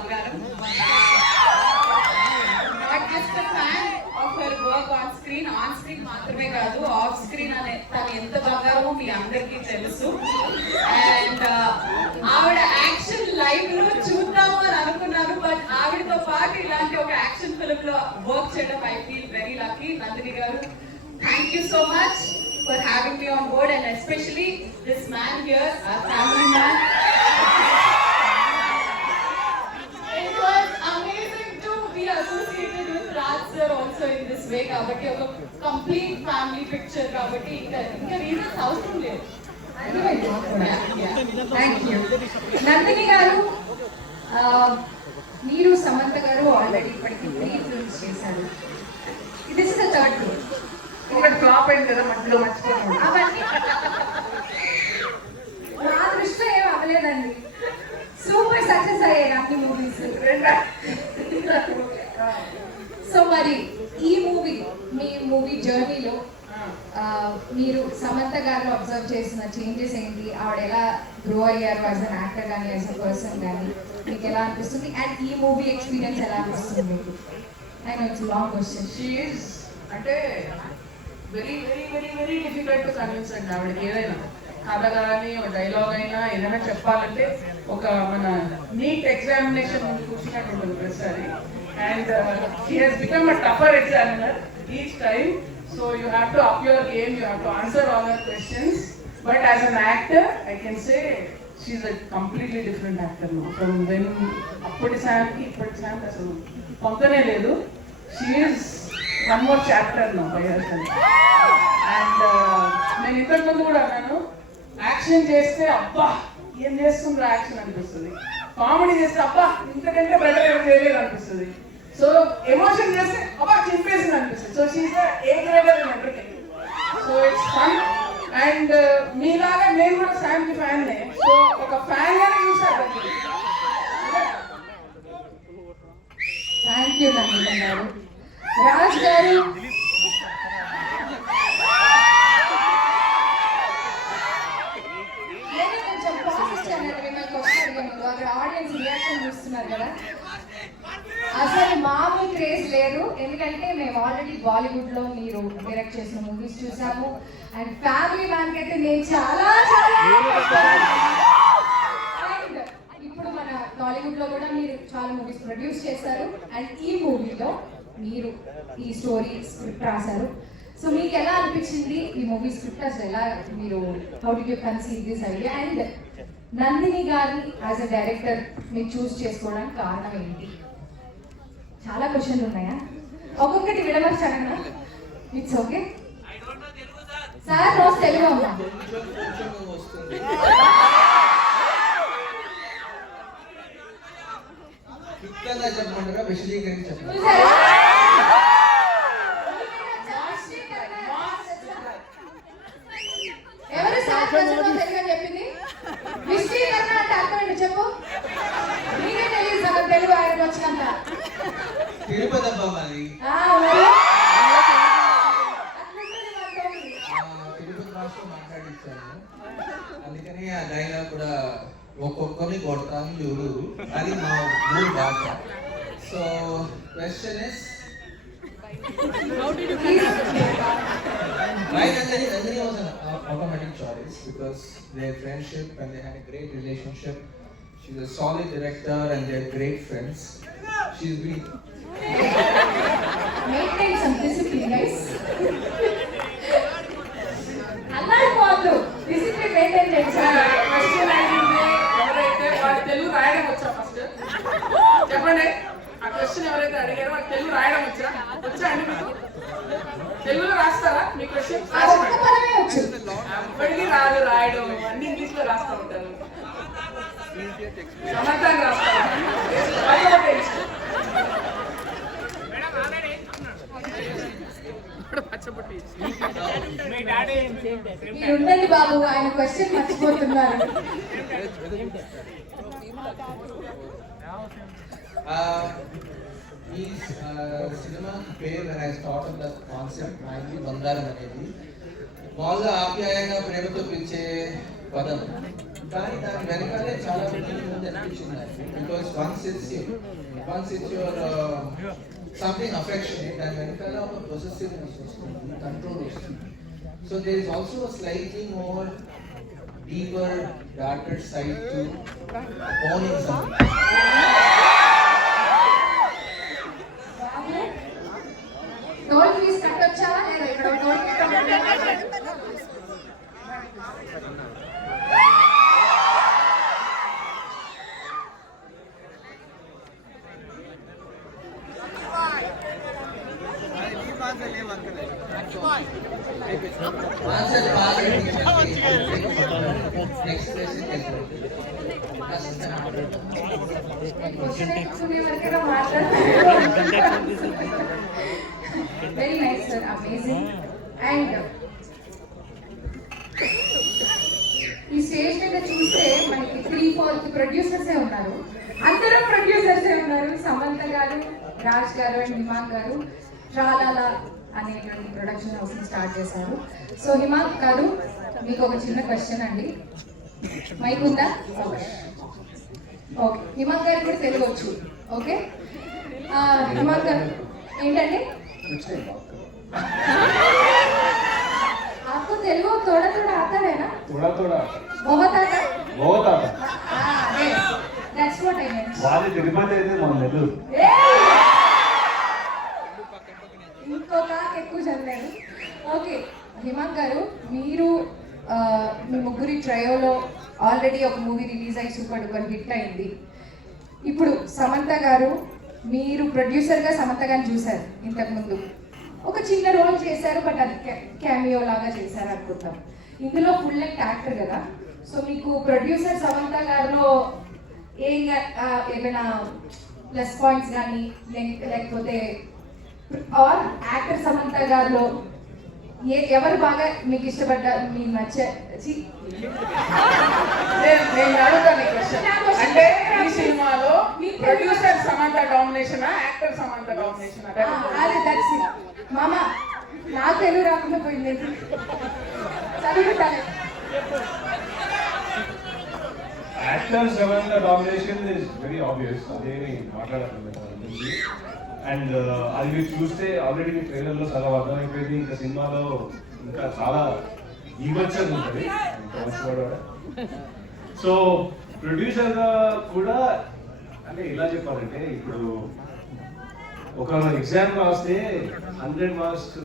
బంగారం. Not just a fan of her work on screen మాత్రమే కాదు, ఆఫ్ స్క్రీన్ అనే తను ఎంత బంగారమో మీ అందరికీ తెలుసు. అండ్ ఆవిడ యాక్షన్ లైవ్ లో చూద్దాము అని అనుకున్నాను, బట్ ఆవిడతో పాటు ఇలాంటి ఒక యాక్షన్ ఫిల్మ్ లో వర్క్ చేయడం I feel very lucky. Nandini గారు, thank you so much for having me on board, and especially this man here, our family man. It was amazing to be associated with Raj sir also in this way. Kabatti oka complete family picture kabatti inka reasons avasram ledhu. Thank you. Nandini గారు, మీరు సమంత గారు already ఇప్పటికి 3 films చేశారు. This is the third film. ఒకటి flop అయింది కదా, మధ్యలో మర్చిపోయాను. అవన్నీ నా దృష్టిలో ఏం అవ్వలేదండి. సూపర్ సక్సెస్ అయ్యాయి అన్ని మూవీస్. సో మరి ఈ మీ మూవీ జర్నీలో మీరు సమంత గారిలో అబ్జర్వ్ చేసిన చేంజెస్ ఏంటి? ఆవిడ ఎలా గ్రో అయ్యారు యాజ్ అన్ యాక్టర్ కానీ యాజ్ అ పర్సన్ కానీ మీకు ఎలా అనిపిస్తుంది? అండ్ ఈ మూవీ ఎక్స్పీరియన్స్ ఎలా అనిపిస్తుంది మీకు? I know it's long question. She is అంటే very very very very difficult to convince అండి. ఆవిడకి ఏదైనా కథ కానీ ఒక డైలాగ్ అయినా ఏదైనా చెప్పాలంటే ఒక మన నీట్ ఎగ్జామినేషన్ కూర్చున్నట్టు ఉంటుంది ప్రతిసారి. And she has become a tougher examiner each time. So you have to up your game, you have to answer all her questions. But as an actor I can say she is a completely different actor. From when అప్పటి శామ్కి ఇప్పటి శామ్కి అసలు పొందనే లేదు. She is one more chapter no by herself. And నేను ఇంతకు ముందు కూడా అన్నాను, యాక్షన్ చేస్తే అబ్బా ఏం చేస్తుండ్రు యాక్షన్ అనిపిస్తుంది, కామెడీ చేస్తే అబ్బా ఇంతకంటే బెటర్ ఏం చేయలేదు అనిపిస్తుంది, సో ఎమోషన్ చేస్తే అబ్బా చింపేసింది అనిపిస్తుంది. So she's a greater in everything. So it's fun. And మీలాగా నేను కూడా శామ్కి ఫ్యాన్ నే. సో ఒక ఫ్యాన్ గానే చూసాను. థ్యాంక్ యూ నందిని గారు. రాజ్ గారు, కొంచెం ప్రాసెస్ అన్నట్టు మిమ్మల్ని క్వశ్చన్ అడిగాను. అక్కడ ఆడియన్స్ రియాక్షన్ చూస్తున్నారు కదా, అసలు మామూలు క్రేజ్ లేదు. ఎందుకంటే మేము ఆల్రెడీ బాలీవుడ్ లో మీరు డైరెక్ట్ చేసిన మూవీస్ చూసాము. అండ్ ఫ్యామిలీ మ్యాన్ అయితే నేను చాలా అండ్ ఇప్పుడు మన టాలీవుడ్ లో కూడా మీరు చాలా మూవీస్ ప్రొడ్యూస్ చేశారు. అండ్ ఈ మూవీలో మీరు ఈ స్టోరీ స్క్రిప్ట్ రాశారు. సో మీకు ఎలా అనిపించింది ఈ మూవీ స్క్రిప్ట్? అసలు ఎలా మీరు how do you conceive this idea? And Nandini గారిని యాజ్ అ డైరెక్టర్ మీరు చూస్ చేసుకోవడానికి కారణం ఏంటి? చాలా క్వశ్చన్లు ఉన్నాయా? ఒక్కొక్కటి విడమర్చాలన్నా ఇట్స్ ఓకే సార్. రోజు తెలుగు అమ్మా. చెప్పమంటారా విశదీకరించి చెప్పండి. ఎవరు సార్ తెలుగు చెప్పింది? విశదీకరణ అంటే అర్థమైంది చెప్పు. మీరే తెలియదు సగం తెలుగు ఆయనకు వచ్చినంత. తిరుపతి అబ్బా మరి తిరుపతి భాషలో మాట్లాడించాను, అందుకని ఆ డైలాగ్ కూడా ఒక్కొక్కరిని కొడతాను చూడు, అది మా ఊరు భాష. So question is why Nandini was an automatic choice because their friendship and they had a great relationship. She's a solid director and they're great friends. She's been maintain some discipline guys. అన్నారు వాళ్ళు discipline maintain చేయాలి. Question అడిగింది ఎవరైతే వాళ్ళు తెలుగు రాయడం వచ్చా first చెప్పండి. ఆ క్వశ్చన్ ఎవరైతే అడిగారో వాళ్ళు తెలుగు రాయడం వచ్చా అండి? మీకు తెలుగులో రాస్తారా మీ క్వశ్చన్? అప్పటికీ రాదు రాయడం, అన్ని ఇంగ్లీష్ లో రాస్తా ఉంటారు. సమాధానం రాస్తారు. మీరుండండి బాబు, ఆయన క్వశ్చన్ మర్చిపోతున్నారు. ఈ సినిమా పేరు when I thought of the concept బంగారం అనేది మామూలుగా ఆప్యాయంగా ప్రేమతో పిలిచే పదం, కానీ దాని వెనకాలే చాలా మీనింగ్ ఉంది అనిపించింది. Because once it's your something affectionate, దాని వెనకాల ఒక పొసెసివ్నెస్ వస్తుంది, కంట్రోల్ వస్తుంది. So there is also slightly more deeper darker side to owning something. Toll fee కట్టొచ్చా లేదా ఇక్కడ టోల్ ఆన్సర్ బాగా నెక్స్ట్ క్వశ్చన్ క్వశ్చన్ ఎక్కువ వరకైనా మాట్లాడతారు. Very nice sir, amazing. And ఈ స్టేజ్ మీద చూస్తే మనకి 3/4 ప్రొడ్యూసర్సే ఉన్నారు. అందరూ ప్రొడ్యూసర్సే ఉన్నారు. సమంత గారు, రాజ్ గారు అండ్ హిమాంక్ గారు ట్రాలాలా అనేటువంటి ప్రొడక్షన్ హౌస్ స్టార్ట్ చేశారు. సో హిమాంక్ గారు, మీకు ఒక చిన్న క్వశ్చన్ అండి. మైక్ ఉందా? ఓకే. హిమాంక్ గారికి కూడా తెలుగు వచ్చు. ఓకే, హిమాంక్ గారు ఏంటండి? आपको तेलुगु थोड़ा थोड़ा आता है ना? थोड़ा बहुत आता? बहुत आता. Yes, that's what I meant. వాది తిరుపతి అయితే మన నెల్లూరు. ఇంకొక ఎక్కువ చదివాను. ఓకే, హిమాంక్ గారు, మీరు మీ ముగ్గురి ట్రయోలో ఆల్రెడీ ఒక మూవీ రిలీజ్ అయ్యి సూపర్ డూపర్ హిట్ అయింది. ఇప్పుడు సమంత గారు, మీరు ప్రొడ్యూసర్గా సమంత గారిని చూశారు ఇంతకుముందు. ఒక చిన్న రోల్ చేశారు, బట్ అది క్యామియో లాగా చేశారు అనుకుంటాం. ఇందులో ఫుల్ లెంగ్త్ యాక్టర్ కదా, సో మీకు ప్రొడ్యూసర్ సమంత గారిలో ఏమైనా ప్లస్ పాయింట్స్ కానీ లేకపోతే ఆర్ యాక్టర్ సమంత గారిలో ఎవరు బాగా మీకు ఇష్టపడ్డారు, మీకు నచ్చి? నేను అడుగుతాను ఈ క్వశ్చన్. అంటే ఈ సినిమాలో producer Samantha domination, actor Samantha domination? అదే దట్స్ ఇట్ మామ. నా తెలుగు రాకుండా పోయింది, చదువుతాను. Actor seven domination is very obvious. అదేమి మాట్లాడాలి. అండ్ అది మీరు చూస్తే ఆల్రెడీ మీ ట్రైలర్లో చాలా అర్థమైపోయింది. ఇంకా సినిమాలో ఇంకా చాలా ఈవెంట్స్ ఉంటుంది. సో ప్రొడ్యూసర్గా కూడా అంటే ఎలా చెప్పాలంటే, ఇప్పుడు ఒక ఎగ్జామ్ రాస్తే 100 మార్క్స్